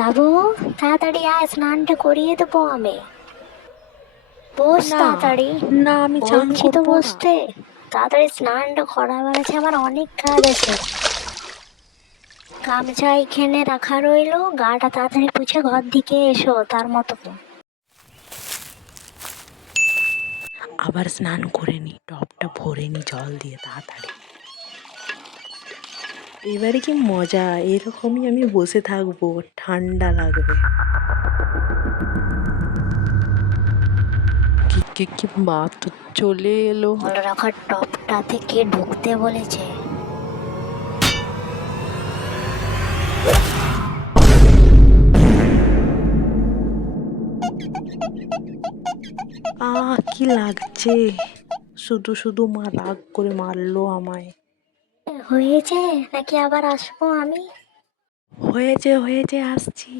বাবু, তাড়াতাড়ি আয়, স্নানটা করিয়ে দেবো আমি। বস না, তাড়াতাড়ি। না, আমি চান বলছি তো করবো না। বসতে। তাড়াতাড়ি স্নানটা করাবার আছে, আমার অনেক কাজ আছে। গামছা এখানে রাখা রইলো, গাটা তাড়াতাড়ি পুছে ঘর দিকে এসো তার মতো। আবার স্নান করে নি, টবটা ভরে নি জল দিয়ে তাড়াতাড়ি। এবারে কি মজা, এরকমই আমি বসে থাকবো, ঠান্ডা লাগবে। কি মা তো চলে এলো। জল রাখার টবটা থেকে ঢুকতে বলেছে। কি লাগছে, শুধু শুধু মা রাগ করে মারলো আমায়। হয়েছে নাকি আবার আসবো আমি? হয়েছে হয়েছে, আসছি।